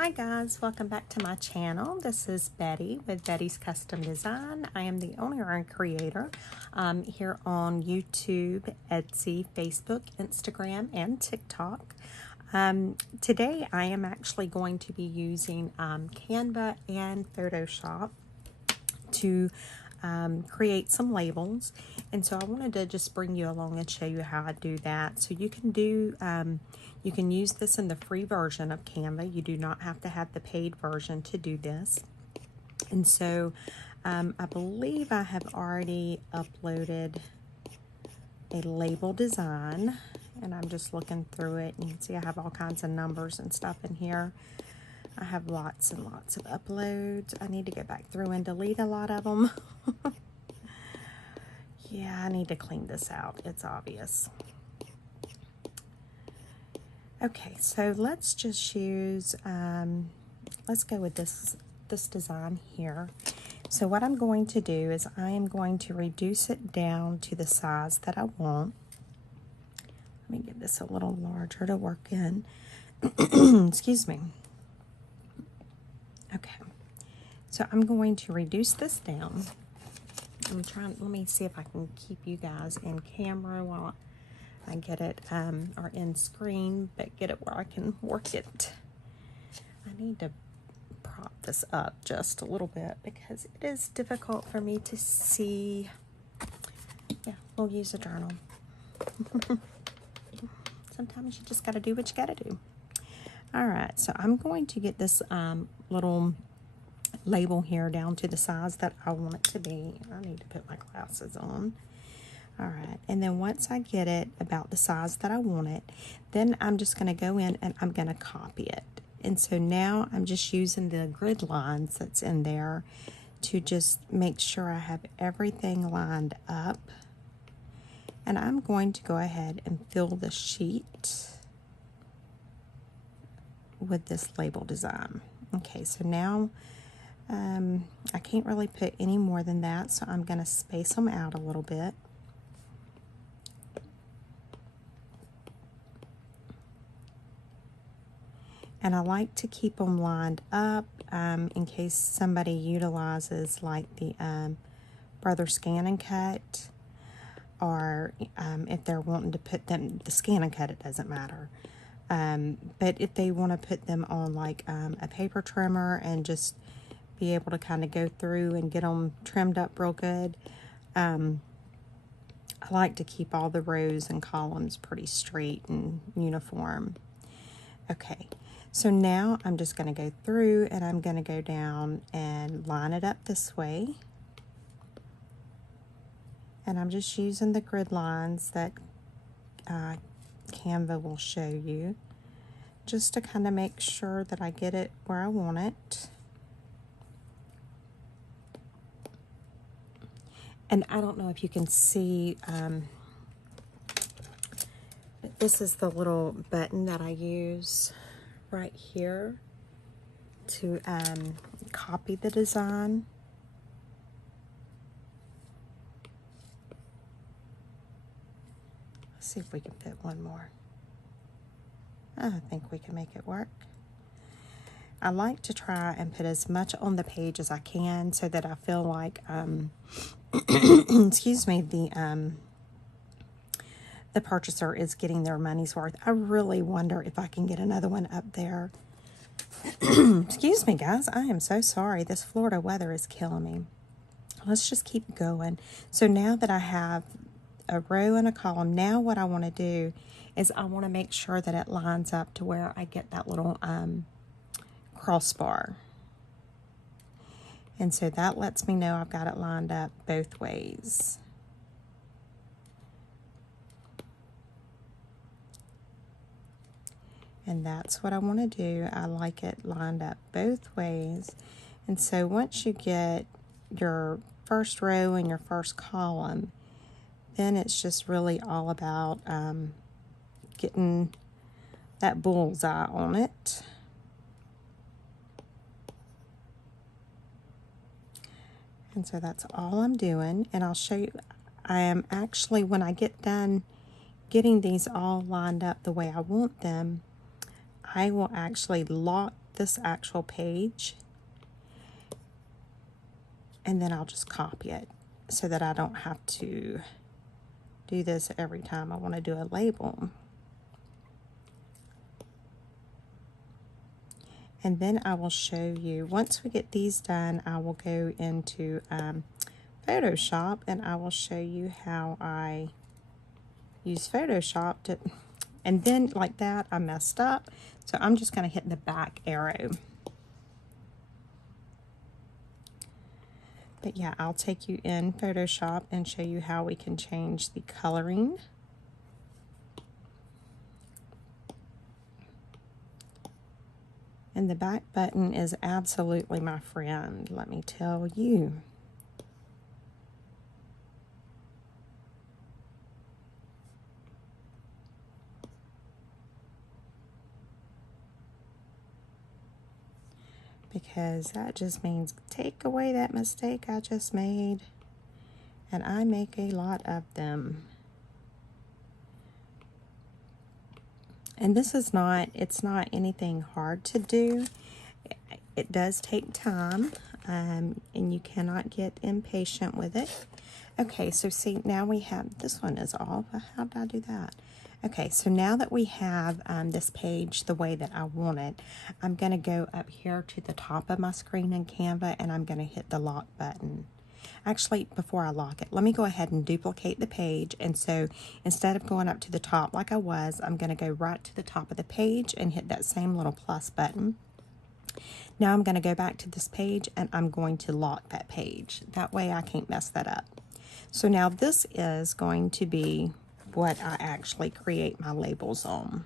Hi guys, welcome back to my channel. This is Betty with Betty's Custom Design. I am the owner and creator here on YouTube, Etsy, Facebook, Instagram, and TikTok. Today I am actually going to be using Canva and Photoshop to create some labels, and so I wanted to just bring you along and show you how I do that. So you can do you can use this in the free version of Canva. You do not have to have the paid version to do this. And so I believe I have already uploaded a label design, and I'm just looking through it, and you can see I have all kinds of numbers and stuff in here. I have lots and lots of uploads. I need to go back through and delete a lot of them. Yeah, I need to clean this out. It's obvious. Okay, so let's just use, let's go with this design here. So what I'm going to do is I am going to reduce it down to the size that I want. Let me get this a little larger to work in. Excuse me. Okay, so I'm going to reduce this down. Let me see if I can keep you guys in camera while I get it, or in screen, but get it where I can work it. I need to prop this up just a little bit because it is difficult for me to see. Yeah, we'll use a journal. Sometimes you just got to do what you got to do. All right, so I'm going to get this little label here down to the size that I want it to be. I need to put my glasses on. All right, and then once I get it about the size that I want it, then I'm just going to go in and I'm going to copy it. And so now I'm just using the grid lines that's in there to just make sure I have everything lined up. And I'm going to go ahead and fill the sheet with this label design. Okay, so now I can't really put any more than that, so I'm going to space them out a little bit. And I like to keep them lined up in case somebody utilizes like the Brother Scan and Cut, or if they're wanting to put them, the Scan and Cut, it doesn't matter. But if they want to put them on like a paper trimmer and just be able to kind of go through and get them trimmed up real good, I like to keep all the rows and columns pretty straight and uniform. Okay, so now I'm just going to go through and I'm going to go down and line it up this way. And I'm just using the grid lines that Canva will show you, just to kind of make sure that I get it where I want it. And I don't know if you can see, this is the little button that I use right here to copy the design. Let's see if we can fit one more. I think we can make it work. I like to try and put as much on the page as I can so that I feel like, excuse me, the purchaser is getting their money's worth. I really wonder if I can get another one up there. Excuse me, guys. I am so sorry. This Florida weather is killing me. Let's just keep going. So now that I have a row and a column, now what I want to do is I want to make sure that it lines up to where I get that little crossbar. And so that lets me know I've got it lined up both ways. And that's what I want to do. I like it lined up both ways. And so once you get your first row and your first column, then it's just really all about getting that bullseye on it. And so that's all I'm doing. And I'll show you, I am actually, when I get done getting these all lined up the way I want them, I will actually lock this actual page, and then I'll just copy it so that I don't have to do this every time I want to do a label. And then I will show you, once we get these done, I will go into Photoshop, and I will show you how I use Photoshop to, and then like that I messed up, so I'm just going to hit the back arrow. But yeah, I'll take you in Photoshop and show you how we can change the coloring. And the back button is absolutely my friend, let me tell you. Because that just means take away that mistake I just made, and I make a lot of them. And this is not, it's not anything hard to do. It does take time, and you cannot get impatient with it. Okay, so see, now we have, this one is off. How did I do that? Okay, so now that we have this page the way that I want it, I'm going to go up here to the top of my screen in Canva, and I'm going to hit the lock button. Actually, before I lock it, let me go ahead and duplicate the page. And so instead of going up to the top like I was, I'm going to go right to the top of the page and hit that same little plus button. Now I'm going to go back to this page, and I'm going to lock that page. That way I can't mess that up. So now this is going to be what I actually create my labels on.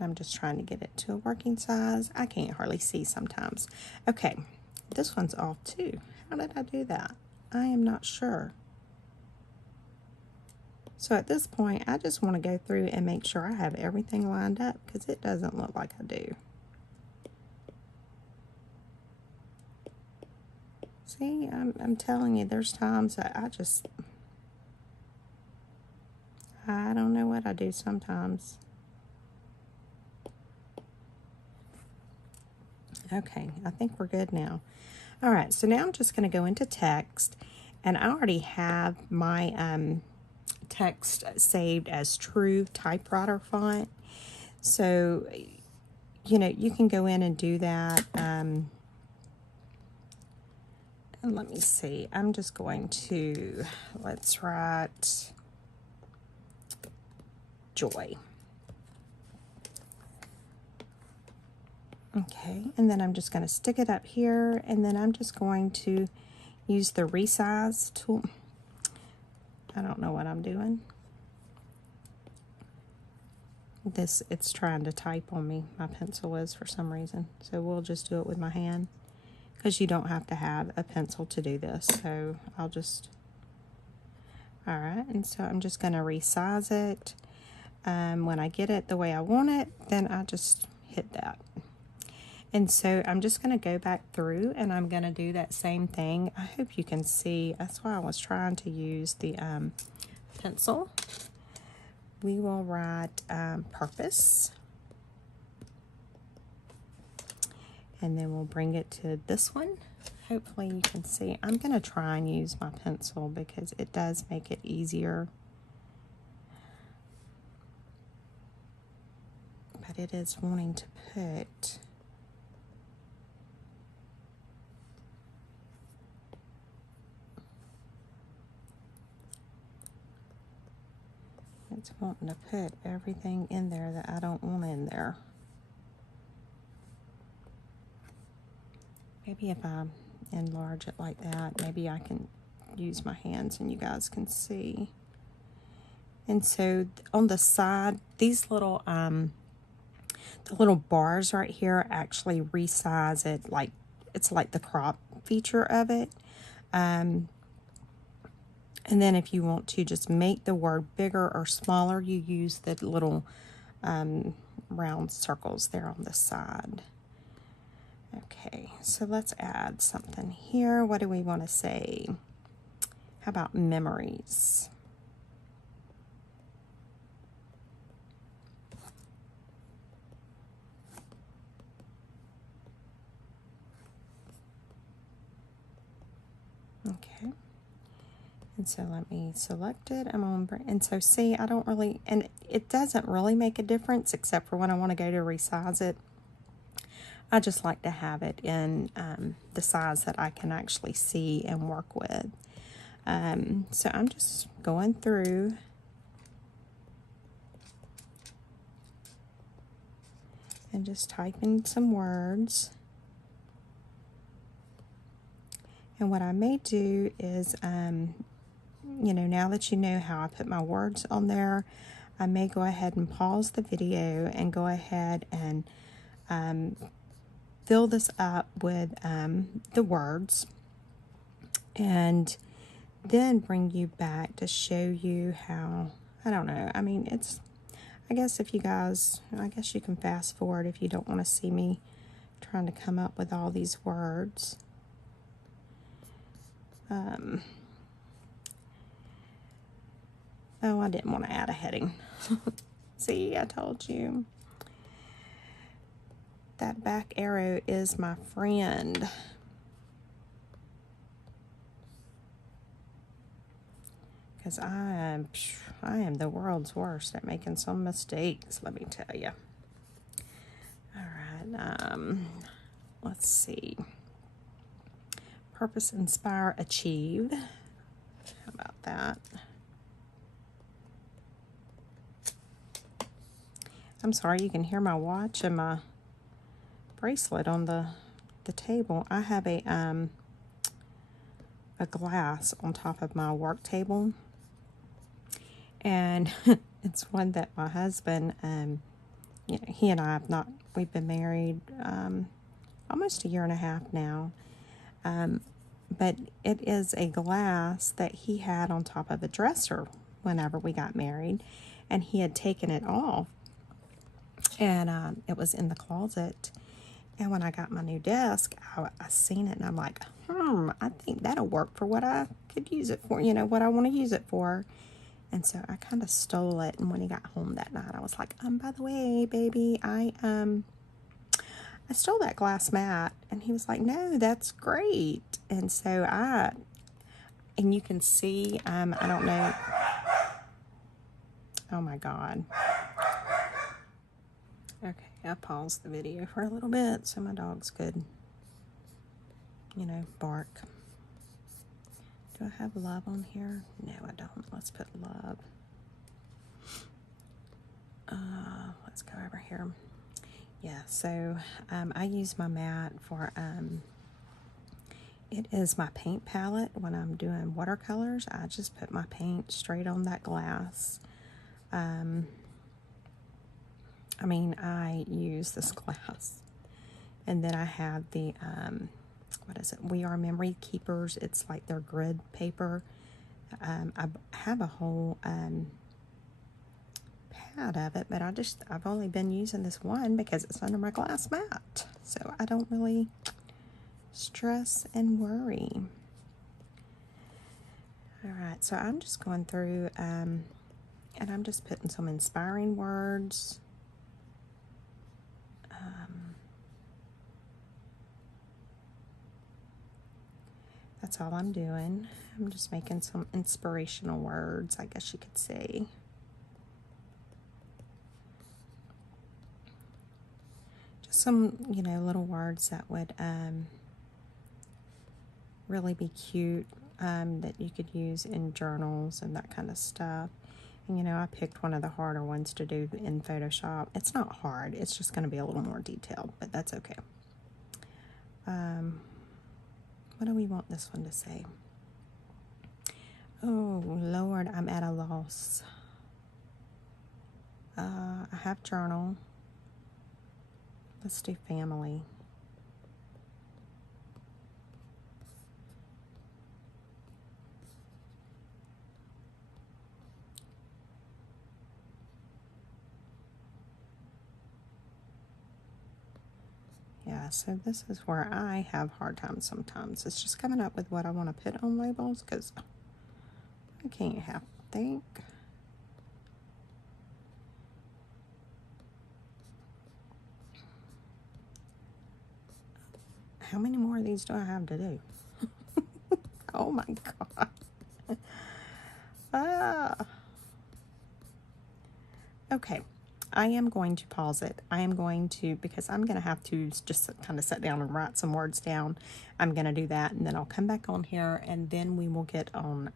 I'm just trying to get it to a working size. I can't hardly see sometimes. Okay, this one's off too. How did I do that? I am not sure. So at this point, I just want to go through and make sure I have everything lined up, because it doesn't look like I do. See, I'm telling you, there's times that I don't know what I do sometimes. Okay, I think we're good now. All right, so now I'm just going to go into text, and I already have my text saved as true typewriter font. So, you know, you can go in and do that. And let me see, I'm just going to, let's write Joy. Okay, and then I'm just going to stick it up here, and then I'm just going to use the resize tool. I don't know what I'm doing. It's trying to type on me. My pencil is for some reason. So we'll just do it with my hand, because you don't have to have a pencil to do this. So I'll just, all right, and so I'm just going to resize it. When I get it the way I want it, then I just hit that. And so I'm just going to go back through, and I'm going to do that same thing. I hope you can see. That's why I was trying to use the pencil. We will write purpose. And then we'll bring it to this one. Hopefully you can see. I'm going to try and use my pencil because it does make it easier. But it is wanting to put... It's wanting to put everything in there that I don't want in there. Maybe if I enlarge it like that, maybe I can use my hands and you guys can see. And so on the side, these little the little bars right here actually resize it, like it's like the crop feature of it. And then if you want to just make the word bigger or smaller, you use the little round circles there on the side. Okay, so let's add something here. What do we want to say? How about memories? Okay. And so let me select it. I'm on, and so see, I don't really, and it doesn't really make a difference except for when I want to go to resize it. I just like to have it in the size that I can actually see and work with. So I'm just going through and just typing some words. And what I may do is, you know, now that you know how I put my words on there, I may go ahead and pause the video and go ahead and fill this up with the words, and then bring you back to show you how, I don't know, I mean, it's, I guess if you guys, I guess you can fast forward if you don't want to see me trying to come up with all these words. Oh, I didn't want to add a heading. See, I told you. That back arrow is my friend. Because I am the world's worst at making some mistakes, let me tell you. All right, let's see. Purpose, inspire, achieve. How about that? I'm sorry, you can hear my watch and my bracelet on the table. I have a glass on top of my work table, and it's one that my husband, you know, he and I have not, we've been married almost a year and a half now, but it is a glass that he had on top of a dresser whenever we got married, and he had taken it off, and it was in the closet. And when I got my new desk, I seen it, and I'm like, I think that'll work for what I could use it for, you know, what I want to use it for. And so I kind of stole it, and when he got home that night, I was like, by the way, baby, I stole that glass mat. And he was like, no, that's great. And so and you can see, I don't know, oh my God. Okay, I paused the video for a little bit so my dogs could, you know, bark. Do I have love on here? No, I don't. Let's put love. Let's go over here. Yeah, so I use my mat for, it is my paint palette. When I'm doing watercolors, I just put my paint straight on that glass. I mean, I use this glass. And then I have the, what is it? We Are Memory Keepers. It's like their grid paper. I have a whole pad of it, but I've only been using this one because it's under my glass mat. So I don't really stress and worry. All right, so I'm just going through, and I'm just putting some inspiring words. That's all I'm doing. I'm just making some inspirational words, I guess you could say. Just some, you know, little words that would really be cute, that you could use in journals and that kind of stuff. And, you know, I picked one of the harder ones to do in Photoshop. It's not hard. It's just going to be a little more detailed, but that's okay. What do we want this one to say? Oh, Lord, I'm at a loss. I have journal. Let's do family. Yeah, so this is where I have hard times sometimes. It's just coming up with what I want to put on labels because I can't half think. How many more of these do I have to do? Oh my God. Okay, I am going to pause it. I am going to, because I'm going to have to just kind of sit down and write some words down. I'm going to do that, and then I'll come back on here, and then we will get on,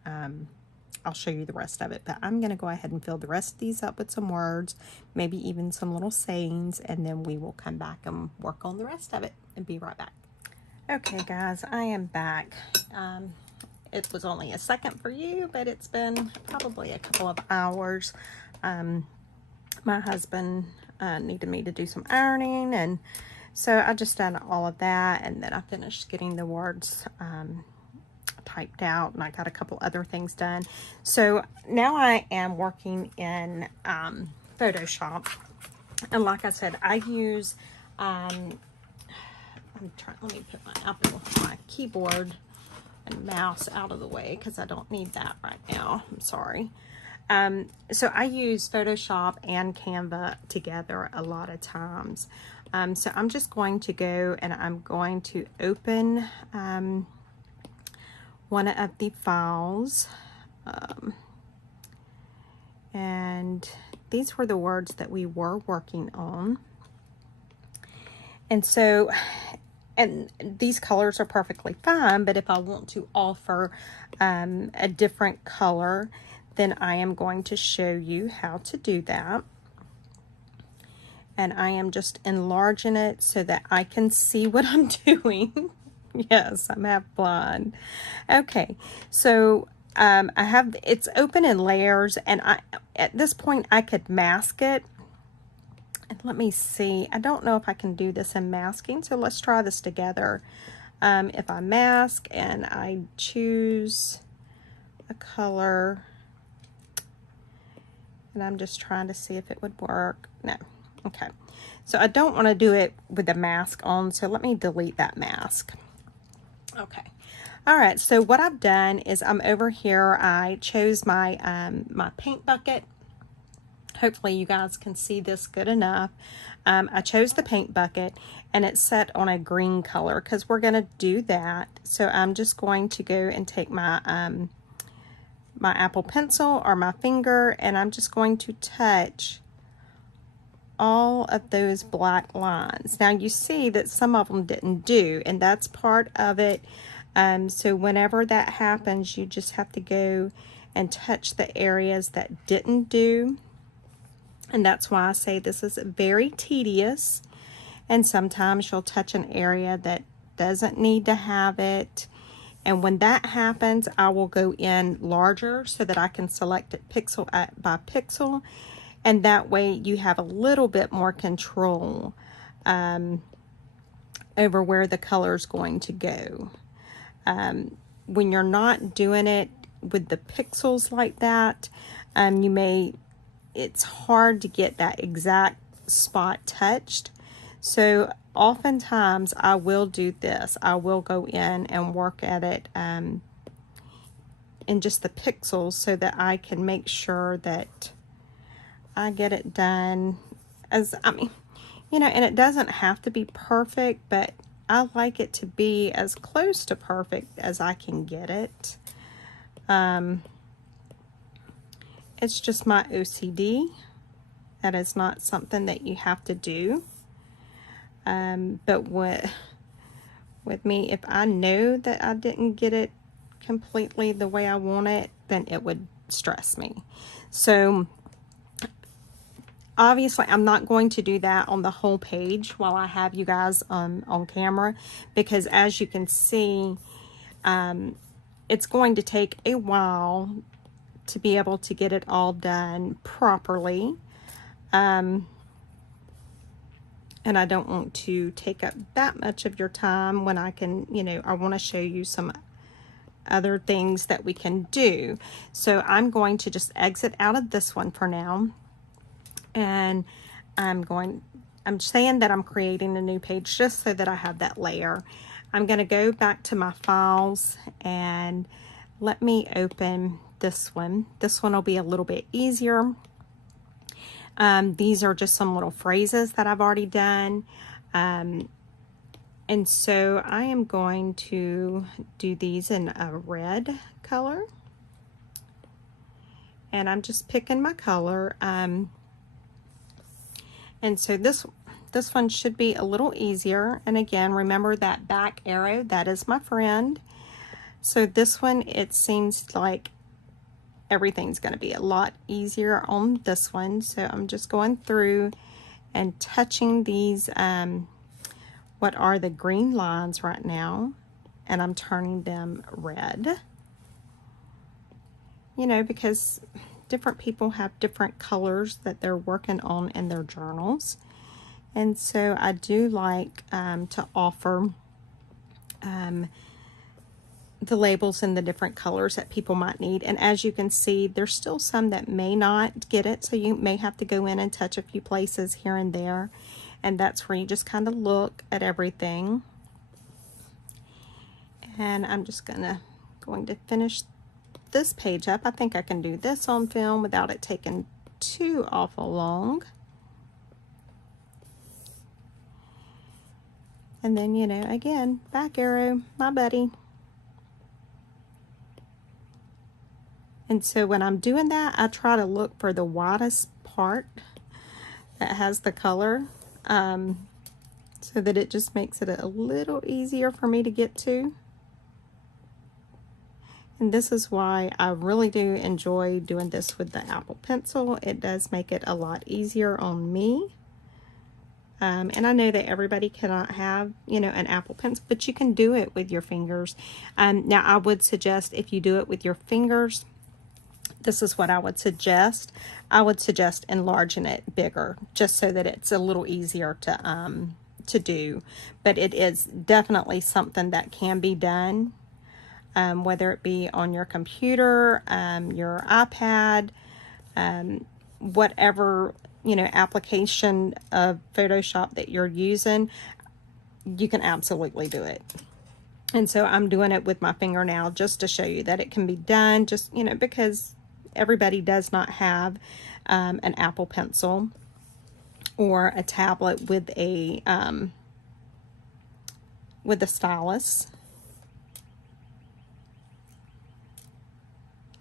I'll show you the rest of it. But I'm going to go ahead and fill the rest of these up with some words, maybe even some little sayings, and then we will come back and work on the rest of it and be right back. Okay, guys, I am back. It was only a second for you, but it's been probably a couple of hours. My husband needed me to do some ironing, and so I just done all of that, and then I finished getting the words typed out, and I got a couple other things done. So now I am working in Photoshop, and like I said, I use let me put my keyboard and mouse out of the way because I don't need that right now. I'm sorry. So I use Photoshop and Canva together a lot of times. So I'm just going to go and I'm going to open one of the files. And these were the words that we were working on. And so, and these colors are perfectly fine, but if I want to offer a different color, then I am going to show you how to do that. And I am just enlarging it so that I can see what I'm doing. Yes, I'm half blind. Okay, so I have, it's open in layers, and at this point I could mask it. And let me see, I don't know if I can do this in masking, so let's try this together. If I mask and I choose a color, and I'm just trying to see if it would work. No. Okay. So I don't want to do it with the mask on, so let me delete that mask. Okay. All right. So what I've done is I'm over here. I chose my my paint bucket. Hopefully you guys can see this good enough. I chose the paint bucket, and it's set on a green color because we're going to do that. So I'm just going to go and take my my Apple Pencil or my finger, and I'm just going to touch all of those black lines. Now you see that some of them didn't do, and that's part of it. So whenever that happens, you just have to go and touch the areas that didn't do. And that's why I say this is very tedious. And sometimes you'll touch an area that doesn't need to have it. And when that happens, I will go in larger so that I can select it pixel by pixel. And that way you have a little bit more control over where the color is going to go. When you're not doing it with the pixels like that, it's hard to get that exact spot touched. So oftentimes I will do this. I will go in and work at it in just the pixels so that I can make sure that I get it done as, you know, and it doesn't have to be perfect, but I like it to be as close to perfect as I can get it. It's just my OCD. That is not something that you have to do. But with me, if I know that I didn't get it completely the way I want it, then it would stress me. So obviously I'm not going to do that on the whole page while I have you guys on camera, because as you can see, it's going to take a while to be able to get it all done properly. And I don't want to take up that much of your time when I can, you know, I want to show you some other things that we can do. So I'm going to just exit out of this one for now. And I'm saying that I'm creating a new page just so that I have that layer. I'm going to go back to my files and let me open this one. This one will be a little bit easier. These are just some little phrases that I've already done. And And so I am going to do these in a red color. And I'm just picking my color. And so this one should be a little easier. And again, remember that back arrow, that is my friend. So this one, it seems like everything's going to be a lot easier on this one. So I'm just going through and touching these, what are the green lines right now, and I'm turning them red. You know, because different people have different colors that they're working on in their journals. And so I do like to offer the labels in the different colors that people might need. And as you can see, there's still some that may not get it, so you may have to go in and touch a few places here and there. And that's where you just kind of look at everything. And I'm just going to finish this page up. I think I can do this on film without it taking too awful long. And then, you know, again, back arrow, my buddy. And so when I'm doing that, I try to look for the widest part that has the color, so that it just makes it a little easier for me to get to. And this is why I really do enjoy doing this with the Apple Pencil. It does make it a lot easier on me. And I know that everybody cannot have, you know, an Apple Pencil, but you can do it with your fingers. Now, I would suggest if you do it with your fingers, this is what I would suggest. I would suggest enlarging it bigger, just so that it's a little easier to do. But it is definitely something that can be done, whether it be on your computer, your iPad, whatever, you know, application of Photoshop that you're using, you can absolutely do it. And so I'm doing it with my finger now just to show you that it can be done, just, you know, because everybody does not have an Apple Pencil or a tablet with a stylus.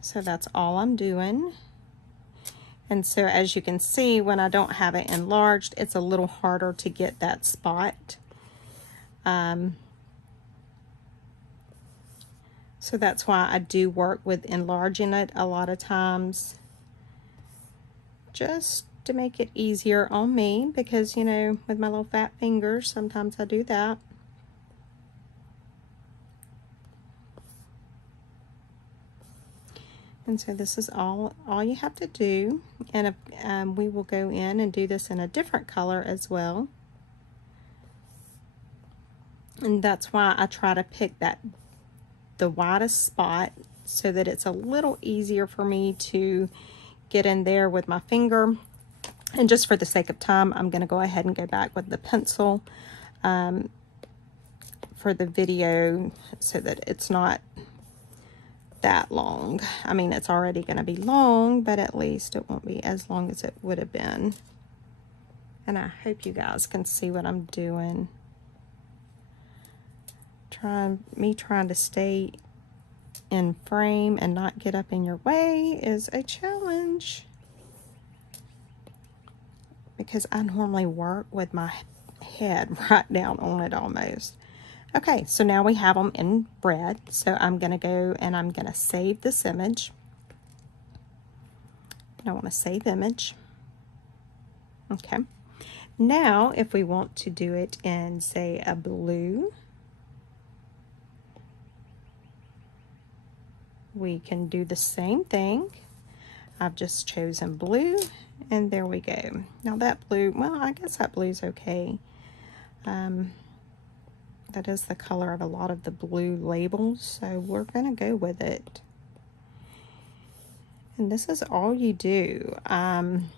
So that's all I'm doing. And so as you can see, when I don't have it enlarged, it's a little harder to get that spot. So that's why I do work with enlarging it a lot of times, just to make it easier on me, because, you know, with my little fat fingers, sometimes I do that. And so this is all you have to do. And we will go in and do this in a different color as well. And that's why I try to pick the widest spot, so that it's a little easier for me to get in there with my finger. And just for the sake of time, I'm going to go ahead and go back with the pencil for the video, so that it's not that long. I mean, it's already going to be long, but at least it won't be as long as it would have been. And I hope you guys can see what I'm doing. Trying to stay in frame and not get up in your way is a challenge, because I normally work with my head right down on it almost. Okay, so now we have them in red. So I'm going to go and I'm going to save this image. And I want to save image. Okay. Now, if we want to do it in, say, a blue, we can do the same thing. I've just chosen blue, and there we go. Now that blue, well, I guess that blue's okay. That is the color of a lot of the blue labels, so we're going to go with it. And this is all you do. And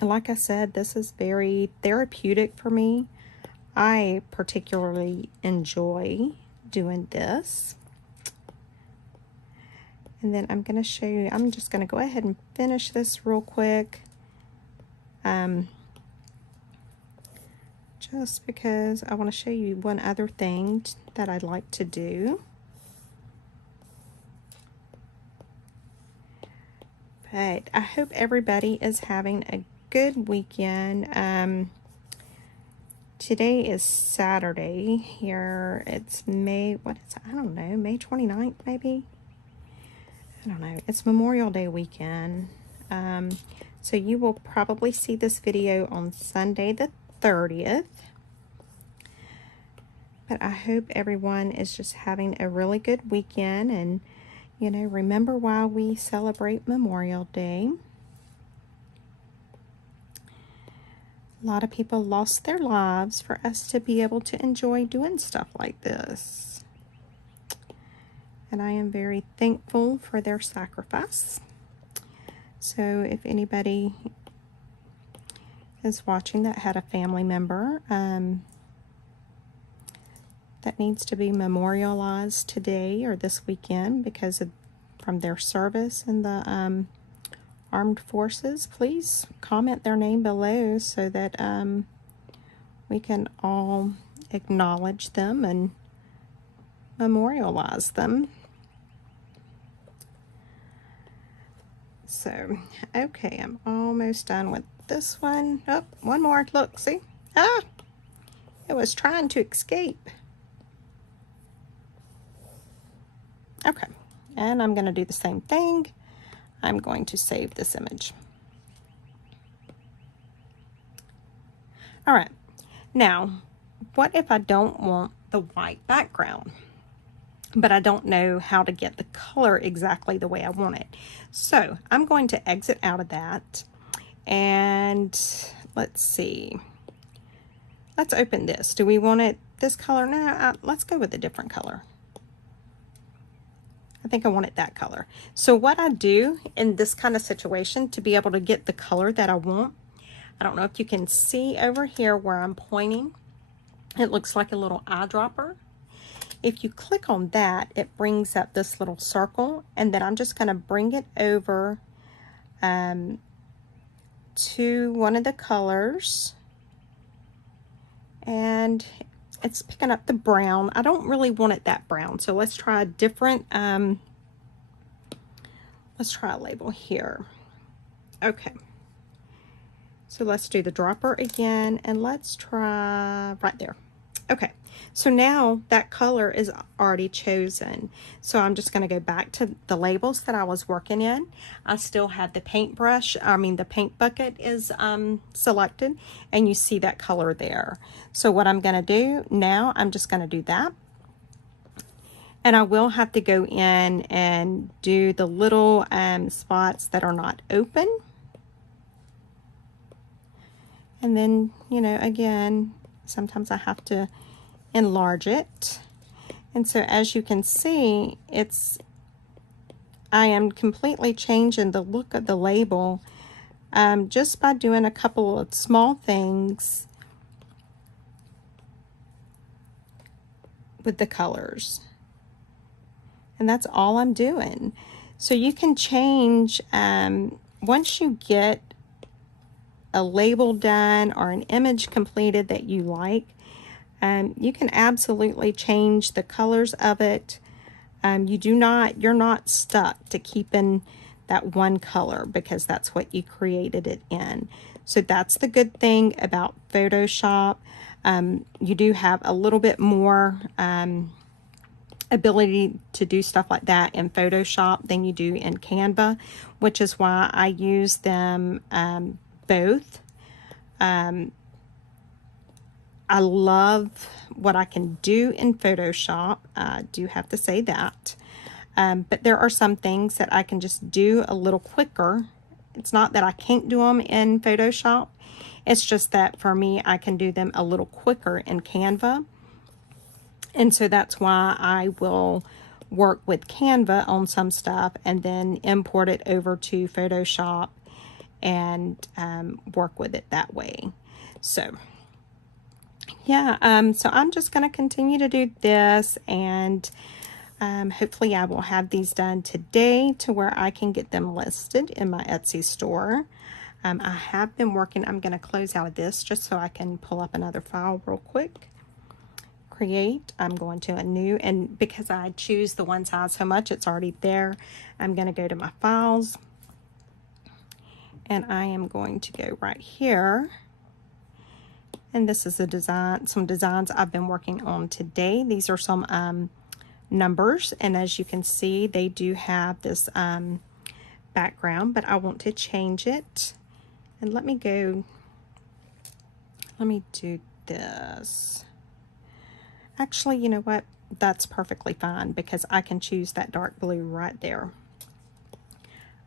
like I said, this is very therapeutic for me. I particularly enjoy doing this. And then I'm going to show you, I'm just going to go ahead and finish this real quick. just because I want to show you one other thing that I'd like to do. But I hope everybody is having a good weekend. Today is Saturday here. It's May, what is it? I don't know, May 29th maybe? I don't know. It's Memorial Day weekend. So you will probably see this video on Sunday the 30th. But I hope everyone is just having a really good weekend, and you know, remember why we celebrate Memorial Day. A lot of people lost their lives for us to be able to enjoy doing stuff like this. And I am very thankful for their sacrifice. So if anybody is watching that had a family member that needs to be memorialized today or this weekend because of from their service in the armed forces, please comment their name below so that we can all acknowledge them and memorialize them. So, okay, I'm almost done with this one. Oh, one more. Look, see? Ah! It was trying to escape. Okay, and I'm going to do the same thing. I'm going to save this image. All right, now, what if I don't want the white background, but I don't know how to get the color exactly the way I want it? So I'm going to exit out of that, and let's see. Let's open this. Do we want it this color? No, let's go with a different color. I think I want it that color. So what I do in this kind of situation to be able to get the color that I want, I don't know if you can see over here where I'm pointing. It looks like a little eyedropper. If you click on that, it brings up this little circle, and then I'm just going to bring it over to one of the colors, and it's picking up the brown. I don't really want it that brown, so let's try a different, let's try a label here. Okay, so let's do the dropper again, and let's try right there. Okay, so now that color is already chosen. So I'm just going to go back to the labels that I was working in. I still have the paintbrush, the paint bucket is selected, and you see that color there. So what I'm going to do now, I'm just going to do that. And I will have to go in and do the little spots that are not open. And then, you know, again, sometimes I have to enlarge it. And so as you can see, I am completely changing the look of the label just by doing a couple of small things with the colors. And that's all I'm doing. So you can change, once you get a label done or an image completed that you like, you can absolutely change the colors of it. You're not stuck to keeping that one color because that's what you created it in. So that's the good thing about Photoshop. You do have a little bit more ability to do stuff like that in Photoshop than you do in Canva, which is why I use them both. I love what I can do in Photoshop. I do have to say that. But there are some things that I can just do a little quicker. It's not that I can't do them in Photoshop. It's just that for me, I can do them a little quicker in Canva. And so that's why I will work with Canva on some stuff and then import it over to Photoshop and work with it that way. So yeah, so I'm just going to continue to do this, and hopefully I will have these done today to where I can get them listed in my Etsy store. I have been working, I'm going to close out of this just so I can pull up another file real quick. Create, I'm going to a new, and because I choose the one size so much, it's already there. I'm going to go to my files, and I am going to go right here. And this is a design, some designs I've been working on today. These are some numbers, and as you can see, they do have this background, but I want to change it. And let me do this. Actually, you know what? That's perfectly fine because I can choose that dark blue right there.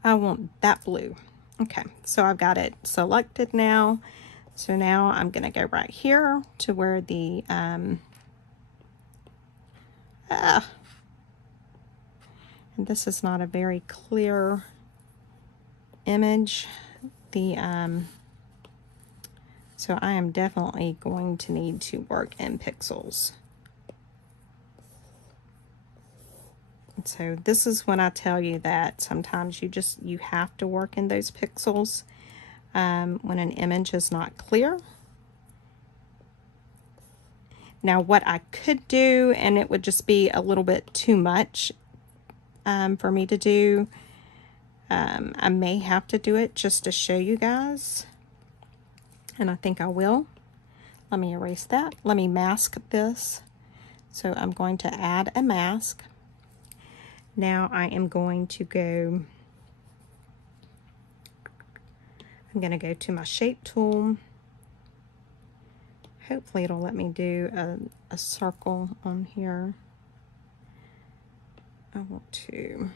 I want that blue. Okay, so I've got it selected now. So now I'm going to go right here to where the and this is not a very clear image. So I am definitely going to need to work in pixels. So this is when I tell you that sometimes you have to work in those pixels when an image is not clear. Now what I could do, and it would just be a little bit too much for me to do, I may have to do it just to show you guys, and I think I will. Let me erase that. Let me mask this. So I'm going to add a mask. Now I am going to go, I'm going to go to my shape tool. Hopefully it'll let me do a circle on here. I want to,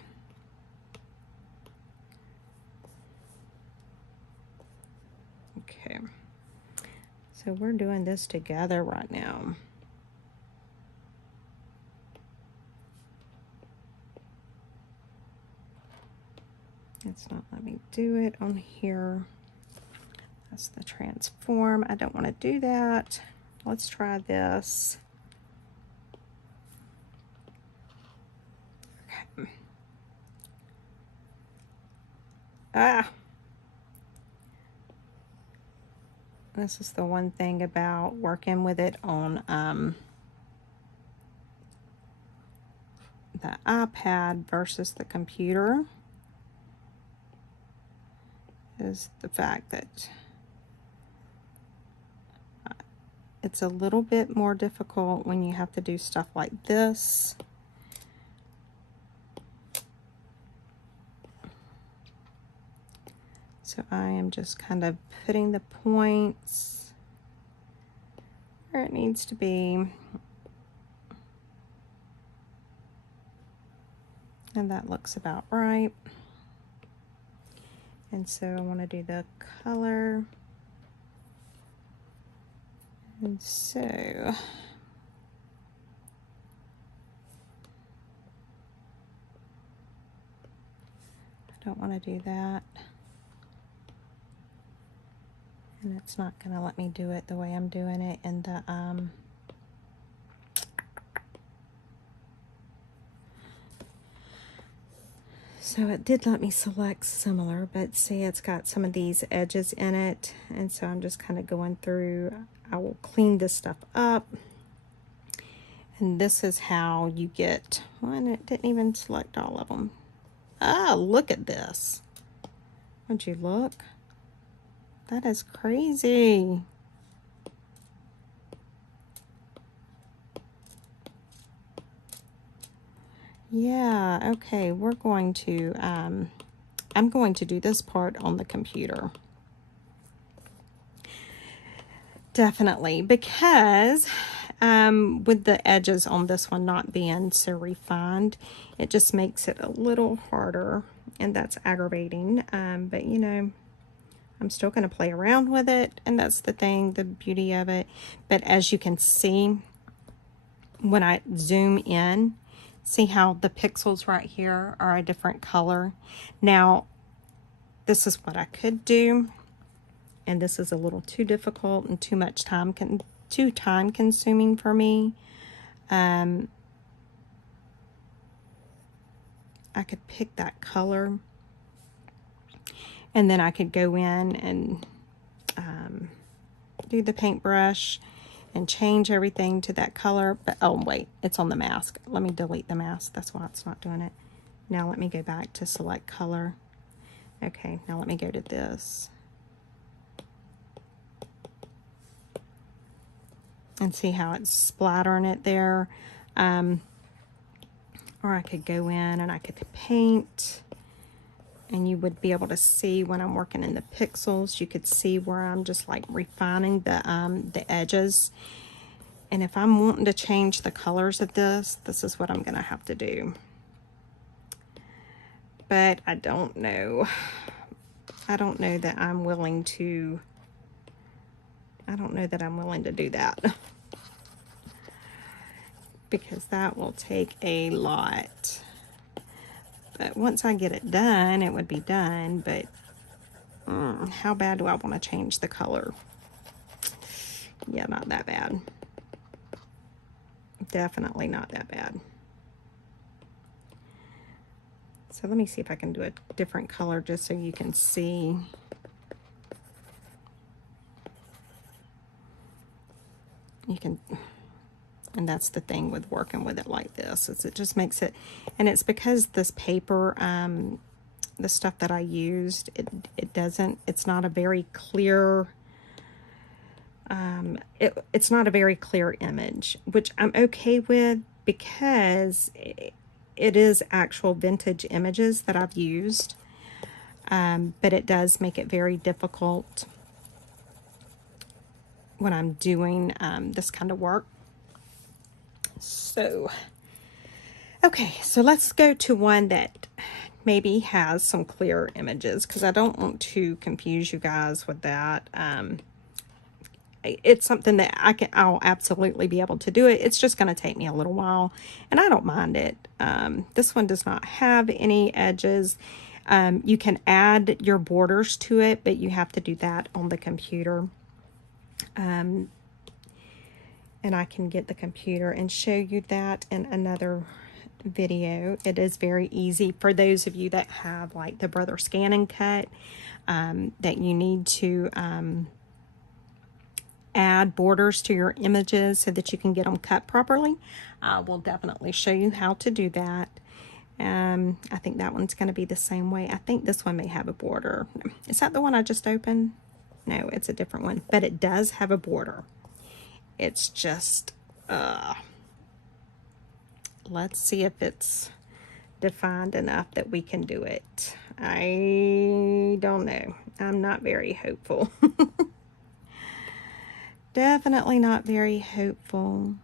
okay. So we're doing this together right now. It's not letting me do it on here. That's the transform. I don't want to do that. Let's try this. Okay. This is the one thing about working with it on the iPad versus the computer, is the fact that it's a little bit more difficult when you have to do stuff like this. So I am just kind of putting the points where it needs to be. And that looks about right. And so I want to do the color. And so I don't want to do that. And it's not going to let me do it the way I'm doing it in the so it did let me select similar, but see, it's got some of these edges in it, and so I'm just kind of going through. I will clean this stuff up, and this is how you get, well, and it didn't even select all of them. Ah, look at this. Would you look? That is crazy. Yeah, okay, we're going to, I'm going to do this part on the computer. Definitely, because with the edges on this one not being so refined, it just makes it a little harder, and that's aggravating. But you know, I'm still going to play around with it, and that's the thing, the beauty of it. But as you can see, when I zoom in, see how the pixels right here are a different color. Now, this is what I could do, and this is a little too difficult and too much time consuming for me. I could pick that color, And then I could go in and do the paintbrush and change everything to that color. But oh wait, it's on the mask. Let me delete the mask. That's why it's not doing it. Now let me go back to select color. Okay, now let me go to this. And see how it's splattering it there. Or I could go in and I could paint, and you would be able to see when I'm working in the pixels, you could see where I'm just like refining the edges. And if I'm wanting to change the colors of this, this is what I'm gonna have to do. But I don't know. I don't know that I'm willing to do that. Because that will take a lot. But once I get it done, it would be done. But how bad do I want to change the color? Yeah, not that bad. Definitely not that bad. So let me see if I can do a different color just so you can see. You can, and that's the thing with working with it like this, is it just makes it, and it's because this paper, the stuff that I used, it's not a very clear, it's not a very clear image, which I'm okay with because it is actual vintage images that I've used, but it does make it very difficult when I'm doing this kind of work. So, okay, so let's go to one that maybe has some clear images, because I don't want to confuse you guys with that. It's something that I'll absolutely be able to do it. It's just going to take me a little while, and I don't mind it. This one does not have any edges. You can add your borders to it, but you have to do that on the computer. And I can get the computer and show you that in another video. It is very easy for those of you that have like the Brother Scan and Cut, that you need to add borders to your images so that you can get them cut properly. I will definitely show you how to do that. I think that one's going to be the same way. I think this one may have a border. Is that the one I just opened? No, it's a different one, but it does have a border. It's just, let's see if it's defined enough that we can do it. I don't know. I'm not very hopeful. Definitely not very hopeful,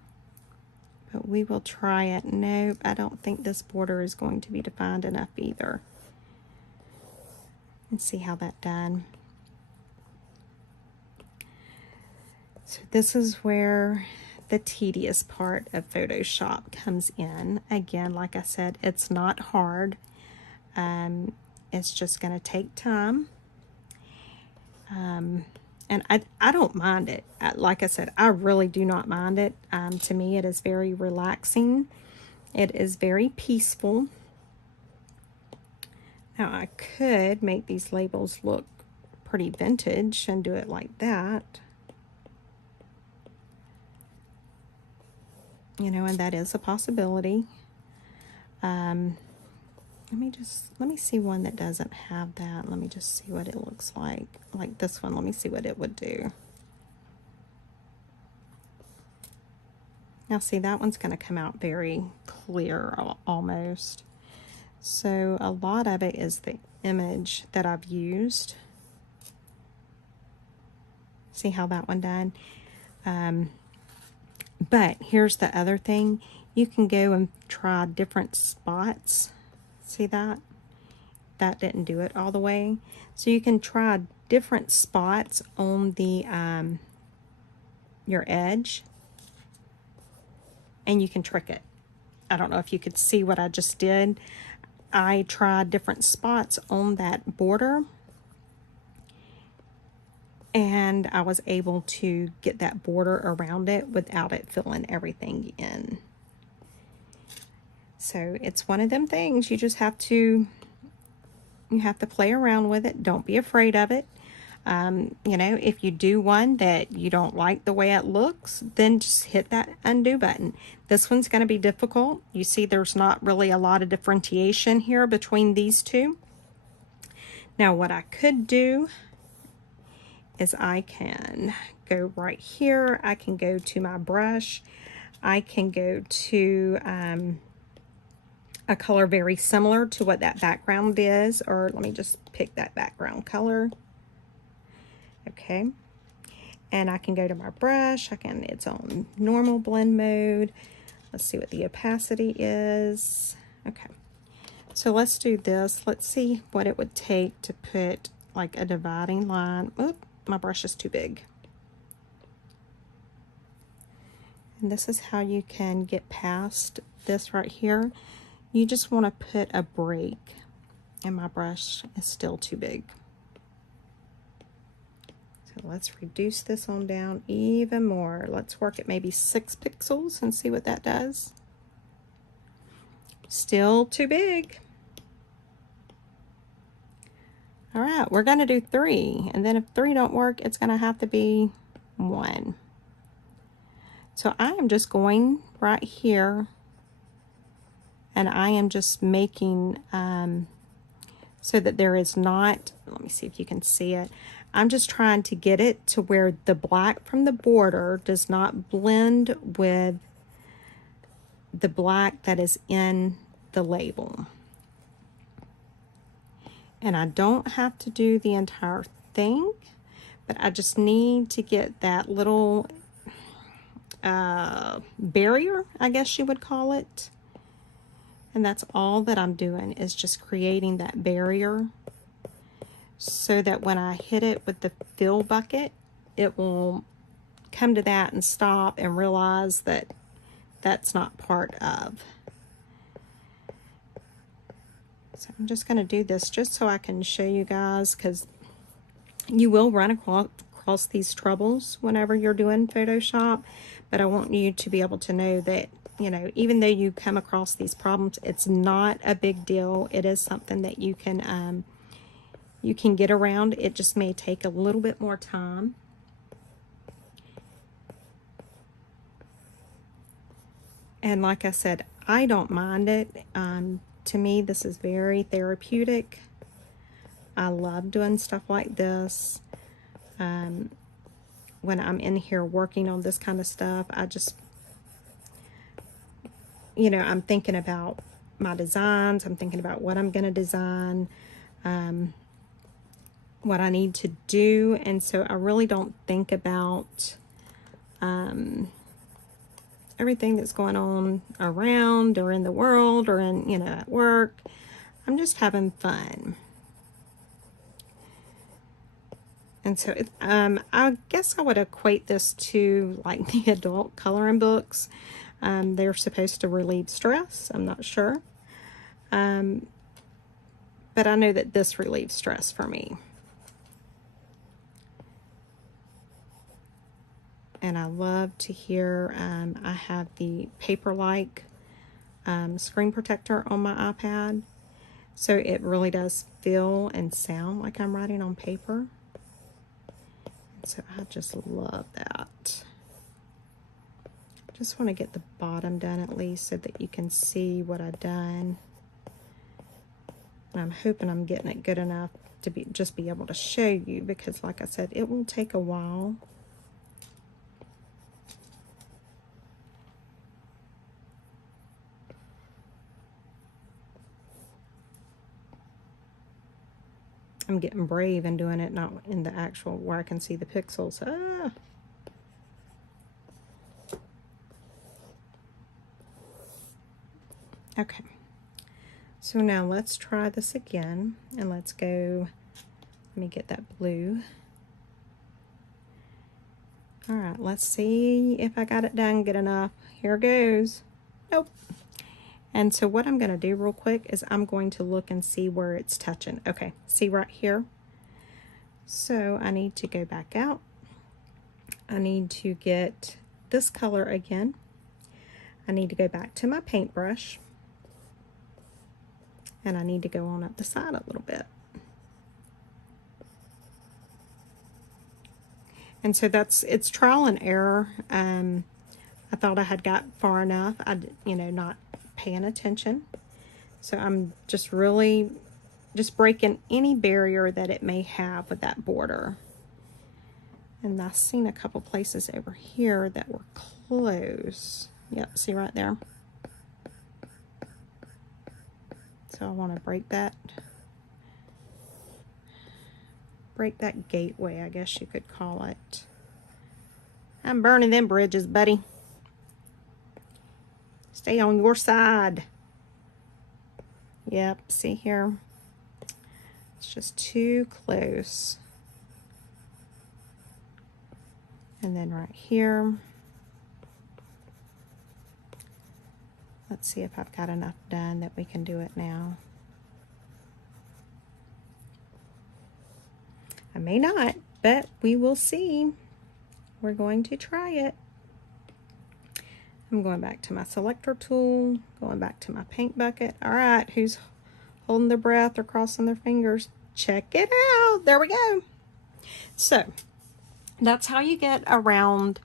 but we will try it. Nope, I don't think this border is going to be defined enough either. Let's see how that done. So this is where the tedious part of Photoshop comes in. Again, like I said, it's not hard. It's just going to take time. And I don't mind it. Like I said, I really do not mind it. To me, it is very relaxing. It is very peaceful. Now, I could make these labels look pretty vintage and do it like that. You know, and that is a possibility. Let me see one that doesn't have that. Let me just see what it looks like. Like this one, let me see what it would do. Now see, that one's going to come out very clear almost. So a lot of it is the image that I've used. See how that one done? But here's the other thing. You can go and try different spots. See that? That didn't do it all the way. So you can try different spots on the your edge, and you can trick it. I don't know if you could see what I just did. I tried different spots on that border, and I was able to get that border around it without it filling everything in. So it's one of them things. You just have to You have to play around with it. Don't be afraid of it. You know, if you do one that you don't like the way it looks, then just hit that undo button. This one's going to be difficult. You see there's not really a lot of differentiation here between these two. Now what I could do is I can go right here. I can go to my brush. I can go to a color very similar to what that background is, or let me just pick that background color. Okay, and I can go to my brush. It's on normal blend mode. Let's see what the opacity is. Okay, so let's do this. Let's see what it would take to put like a dividing line. Oop, my brush is too big. And this is how you can get past this right here. You just want to put a break, and my brush is still too big. So let's reduce this on down even more. Let's work at maybe 6 pixels and see what that does. Still too big. All right, we're going to do 3, and then if 3 don't work, it's going to have to be 1. So I am just going right here, and I am just making so that there is not, let me see if you can see it. I'm just trying to get it to where the black from the border does not blend with the black that is in the label. And I don't have to do the entire thing, but I just need to get that little barrier, I guess you would call it. And that's all that I'm doing, is just creating that barrier so that when I hit it with the fill bucket, it will come to that and stop and realize that that's not part of. So I'm just going to do this just so I can show you guys, because you will run across these troubles whenever you're doing Photoshop, but I want you to be able to know that, you know, even though you come across these problems, it's not a big deal. It is something that you can get around. It just may take a little bit more time. And like I said, I don't mind it. To me, this is very therapeutic. I love doing stuff like this. When I'm in here working on this kind of stuff, I just, you know, I'm thinking about my designs. I'm thinking about what I'm going to design, what I need to do. And so I really don't think about everything that's going on around or in the world or in, you know, at work. I'm just having fun. And so I guess I would equate this to like the adult coloring books. They're supposed to relieve stress. I'm not sure. But I know that this relieves stress for me. And I love to hear, I have the paper-like screen protector on my iPad. So it really does feel and sound like I'm writing on paper. So I just love that. Just want to get the bottom done at least so that you can see what I've done. And I'm hoping I'm getting it good enough to just be able to show you, because like I said, it will take a while. I'm getting brave and doing it not in the actual where I can see the pixels. Ah. Okay, so now let's try this again, and let's go, let me get that blue. All right, let's see if I got it done good enough. Here goes. Nope. And so what I'm going to do real quick is I'm going to look and see where it's touching. Okay, see right here? So I need to go back out. I need to get this color again. I need to go back to my paintbrush. And I need to go on up the side a little bit. And so it's trial and error. I thought I had got far enough. Not paying attention. So I'm just really breaking any barrier that it may have with that border. And I've seen a couple places over here that were close. Yep, see right there. So I want to break that gateway, I guess you could call it. I'm burning them bridges, buddy. Stay on your side. Yep, see here? It's just too close. And then right here. Let's see if I've got enough done that we can do it now. I may not, but we will see. We're going to try it. I'm going back to my selector tool, going back to my paint bucket. All right, who's holding their breath or crossing their fingers? Check it out. There we go. So that's how you get around,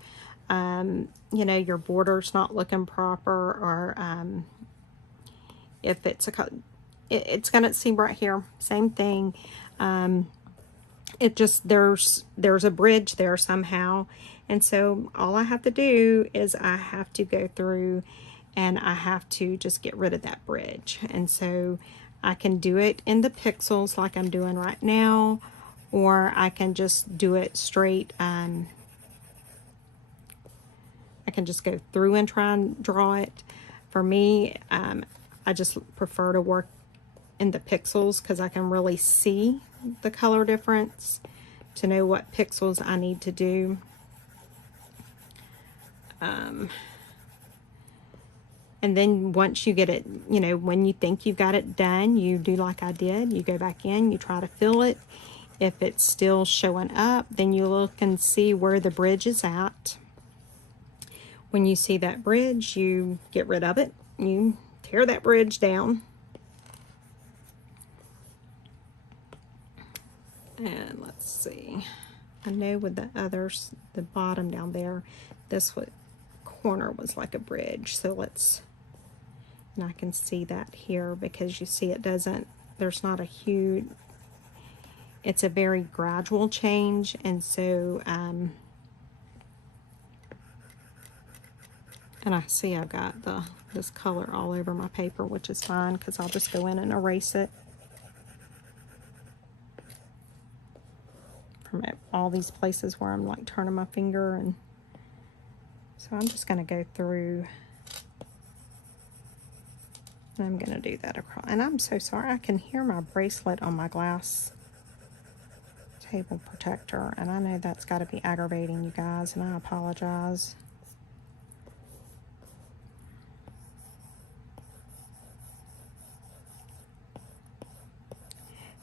your border's not looking proper, or if it's going to seem right here, same thing. It just, there's a bridge there somehow. And so all I have to do is I have to go through and I have to just get rid of that bridge. And so I can do it in the pixels like I'm doing right now, or I can just do it straight. I can just go through and try and draw it. For me, I just prefer to work in the pixels because I can really see the color difference to know what pixels I need to do. And then once you get it, when you think you've got it done, you do like I did. You go back in, you try to fill it. If it's still showing up, then you look and see where the bridge is at. When you see that bridge, you get rid of it. You tear that bridge down. And let's see. I know with the others, the bottom down there, this corner was like a bridge. So and I can see that here because you see there's not a huge, it's a very gradual change. And so, and I see I've got this color all over my paper, which is fine because I'll just go in and erase it from all these places where I'm like turning my finger. And so I'm just going to go through and I'm going to do that across. And I'm so sorry, I can hear my bracelet on my glass table protector, and I know that's got to be aggravating you guys, and I apologize.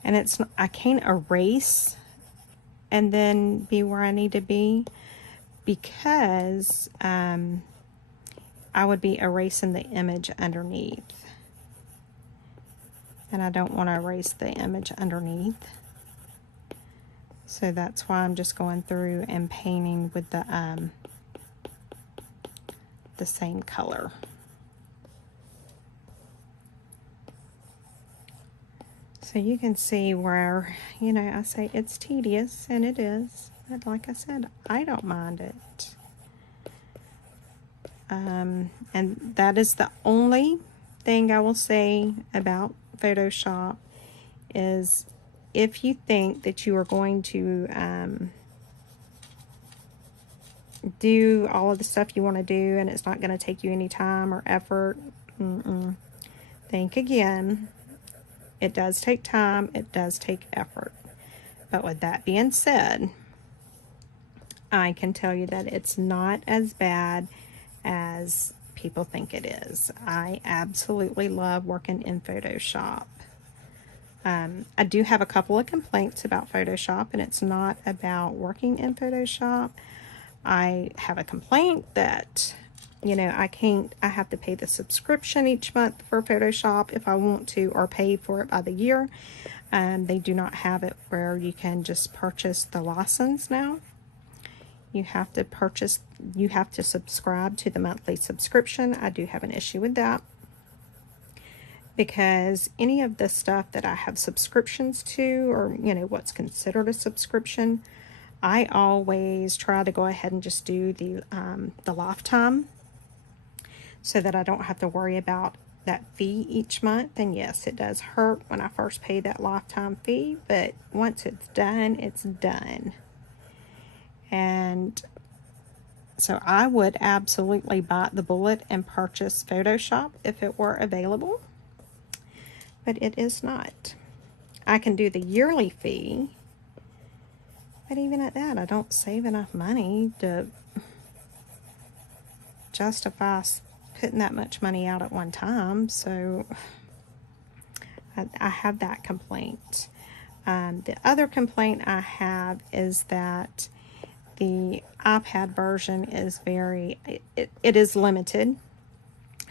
And I can't erase and then be where I need to be because I would be erasing the image underneath. And I don't want to erase the image underneath. So that's why I'm just going through and painting with the same color. So you can see where, I say it's tedious, and it is. But like I said, I don't mind it. And that is the only thing I will say about Photoshop is if you think that you are going to do all of the stuff you want to do and it's not going to take you any time or effort, think again. It does take time, it does take effort. But with that being said, I can tell you that it's not as bad as people think it is. I absolutely love working in Photoshop. I do have a couple of complaints about Photoshop, and it's not about working in Photoshop. I have a complaint that, I have to pay the subscription each month for Photoshop if I want to, or pay for it by the year. They do not have it where you can just purchase the license now. you have to subscribe to the monthly subscription. I do have an issue with that, because any of the stuff that I have subscriptions to, or what's considered a subscription, I always try to go ahead and just do the lifetime, so that I don't have to worry about that fee each month. And yes, it does hurt when I first pay that lifetime fee, but once it's done, it's done. And so I would absolutely bite the bullet and purchase Photoshop if it were available, but it is not. I can do the yearly fee, but even at that, I don't save enough money to justify putting that much money out at one time. So I have that complaint. The other complaint I have is that the iPad version is it is limited.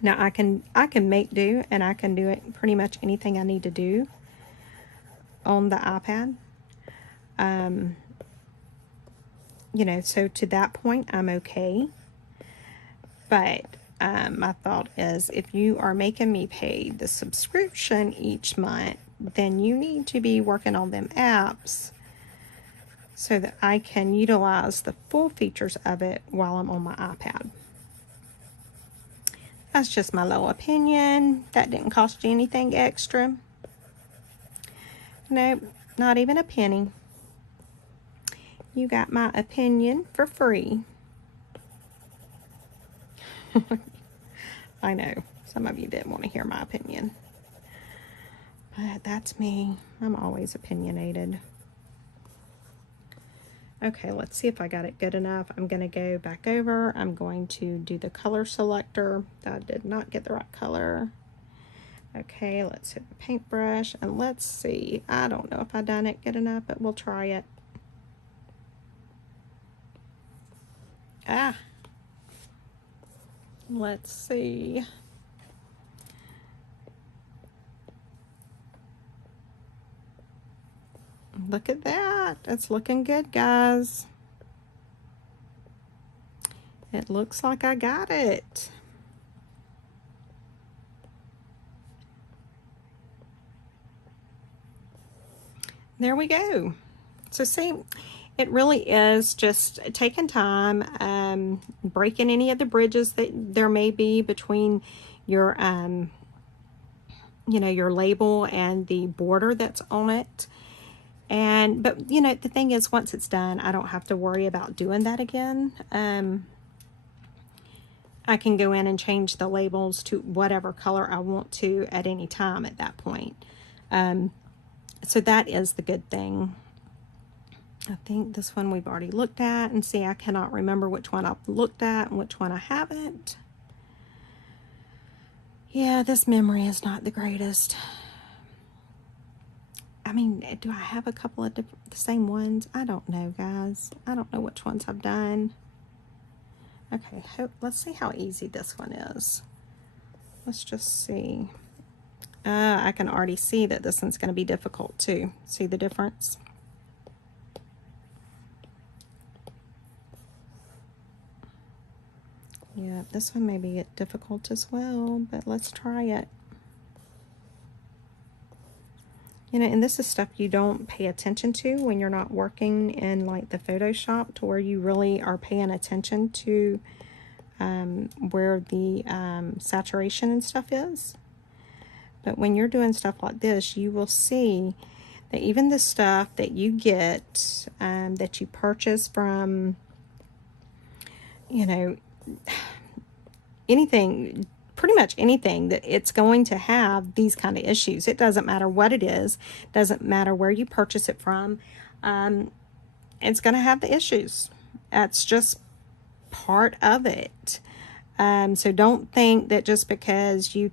Now I can make do, and I can do it pretty much anything I need to do on the iPad. So to that point, I'm okay. But my thought is, if you are making me pay the subscription each month, then you need to be working on them apps so that I can utilize the full features of it while I'm on my iPad. That's just my little opinion. That didn't cost you anything extra. Nope, not even a penny. You got my opinion for free. I know, some of you didn't want to hear my opinion, but that's me. I'm always opinionated. Okay, let's see if I got it good enough. I'm going to go back over. I'm going to do the color selector. I did not get the right color. Okay, let's hit the paintbrush, and let's see. I don't know if I done it good enough, but we'll try it. Let's see. Look at that. It's looking good, guys. It looks like I got it. There we go. So see, it really is just taking time, breaking any of the bridges that there may be between your, your label and the border that's on it. But the thing is, once it's done, I don't have to worry about doing that again. I can go in and change the labels to whatever color I want to at any time at that point. So that is the good thing. I think this one we've already looked at, and see, I cannot remember which one I've looked at and which one I haven't. Yeah, this memory is not the greatest. I mean, do I have a couple of the same ones? I don't know, guys. I don't know which ones I've done. Okay, let's see how easy this one is. Let's just see. I can already see that this one's going to be difficult too. See the difference? Yeah, this one may be difficult as well, but let's try it. And this is stuff you don't pay attention to when you're not working in like the Photoshop, to where you really are paying attention to where the saturation and stuff is. But when you're doing stuff like this, you will see that even the stuff that you get, that you purchase from, anything, pretty much anything, that it's going to have these kind of issues. It doesn't matter what it is, doesn't matter where you purchase it from, it's going to have the issues. That's just part of it. So don't think that just because you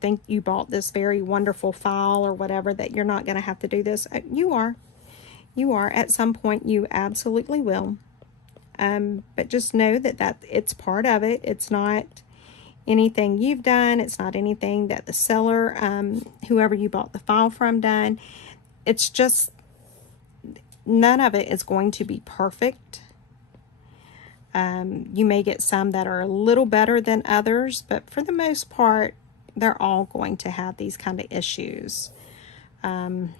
think you bought this very wonderful file or whatever, that you're not going to have to do this. You are at some point. You absolutely will. But just know that it's part of it. It's not anything you've done. It's not anything that the seller, whoever you bought the file from, done. It's just, none of it is going to be perfect. You may get some that are a little better than others, but for the most part, they're all going to have these kind of issues. And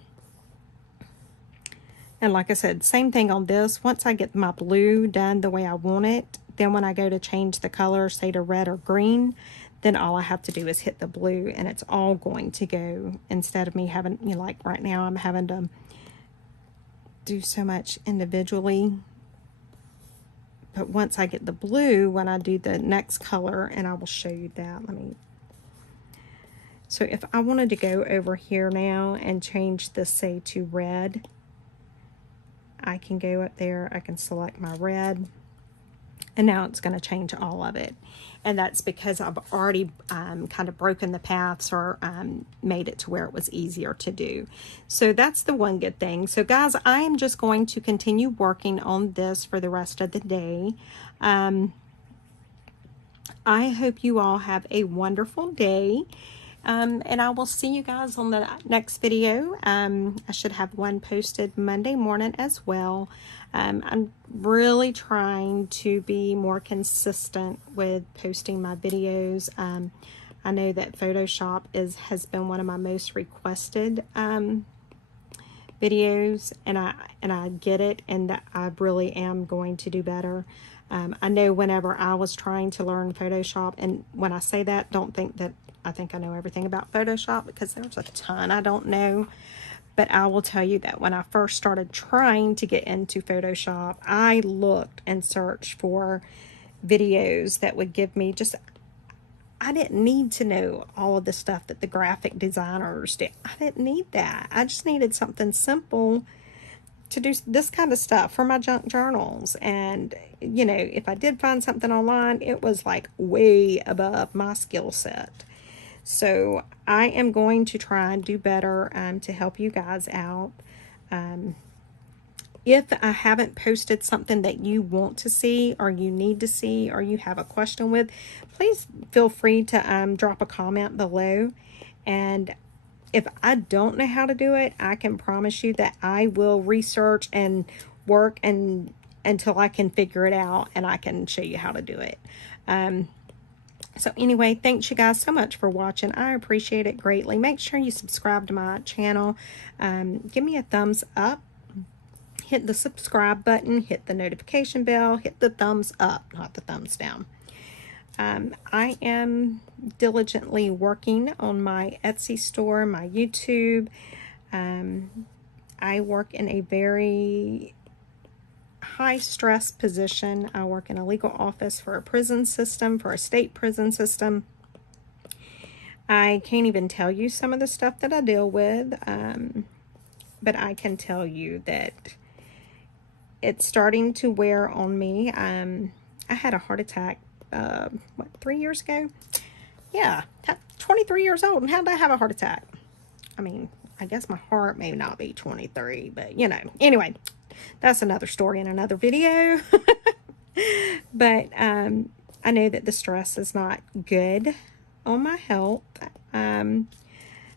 like I said, same thing on this. Once I get my blue done the way I want it, then when I go to change the color, say to red or green, then all I have to do is hit the blue and it's all going to go, instead of me having, you know, like right now I'm having to do so much individually. But once I get the blue, when I do the next color, and I will show you that, so if I wanted to go over here now and change this, say, to red, I can go up there, I can select my red, and now it's going to change all of it. And that's because I've already kind of broken the paths, or made it to where it was easier to do. So that's the one good thing. So guys, I am just going to continue working on this for the rest of the day. I hope you all have a wonderful day. And I will see you guys on the next video. I should have one posted Monday morning as well. I'm really trying to be more consistent with posting my videos. I know that Photoshop has been one of my most requested videos, and I get it, and that I really am going to do better. I know whenever I was trying to learn Photoshop, and when I say that, don't think that I think I know everything about Photoshop, because there's a ton I don't know. But I will tell you that when I first started trying to get into Photoshop, I looked and searched for videos that would give me just, I didn't need to know all of the stuff that the graphic designers did. I didn't need that. I just needed something simple to do this kind of stuff for my junk journals. And, you know, if I did find something online, it was like way above my skill set. So I am going to try and do better to help you guys out. If I haven't posted something that you want to see, or you need to see, or you have a question with, please feel free to drop a comment below. And if I don't know how to do it, I can promise you that I will research and work until I can figure it out, and I can show you how to do it. So anyway, thanks you guys so much for watching. I appreciate it greatly. Make sure you subscribe to my channel. Give me a thumbs up. Hit the subscribe button. Hit the notification bell. Hit the thumbs up, not the thumbs down. I am diligently working on my Etsy store, my YouTube. I work in a very high stress position. I work in a legal office for a prison system, for a state prison system. I can't even tell you some of the stuff that I deal with, but I can tell you that it's starting to wear on me. I had a heart attack, 3 years ago? Yeah, 23 years old, and how did I have a heart attack? I mean, I guess my heart may not be 23, but you know, anyway, that's another story in another video. But I know that the stress is not good on my health.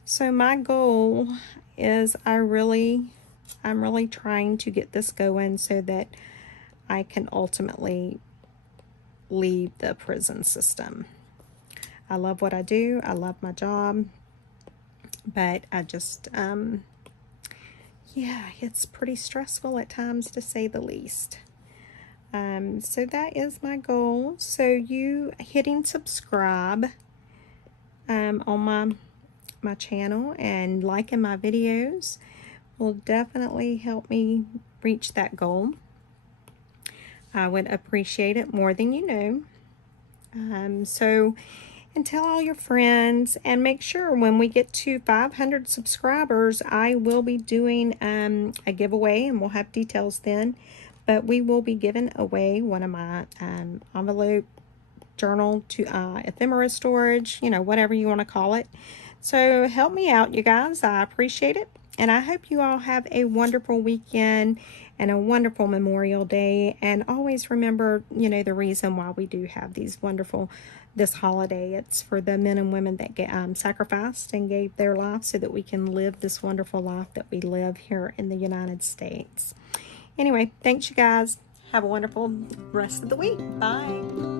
So my goal is I'm really trying to get this going so that I can ultimately leave the prison system. I love what I do. I love my job. But I just, yeah, it's pretty stressful at times, to say the least. So that is my goal. So you hitting subscribe on my channel and liking my videos will definitely help me reach that goal. I would appreciate it more than you know. So, and tell all your friends, and make sure when we get to 500 subscribers, I will be doing a giveaway, and we'll have details then. But we will be giving away one of my envelope journal to ephemera storage, you know, whatever you want to call it. So help me out, you guys. I appreciate it. And I hope you all have a wonderful weekend and a wonderful Memorial Day. And always remember, you know, the reason why we do have this holiday. It's for the men and women that get sacrificed and gave their lives so that we can live this wonderful life that we live here in the United States. Anyway, thanks you guys. Have a wonderful rest of the week. Bye.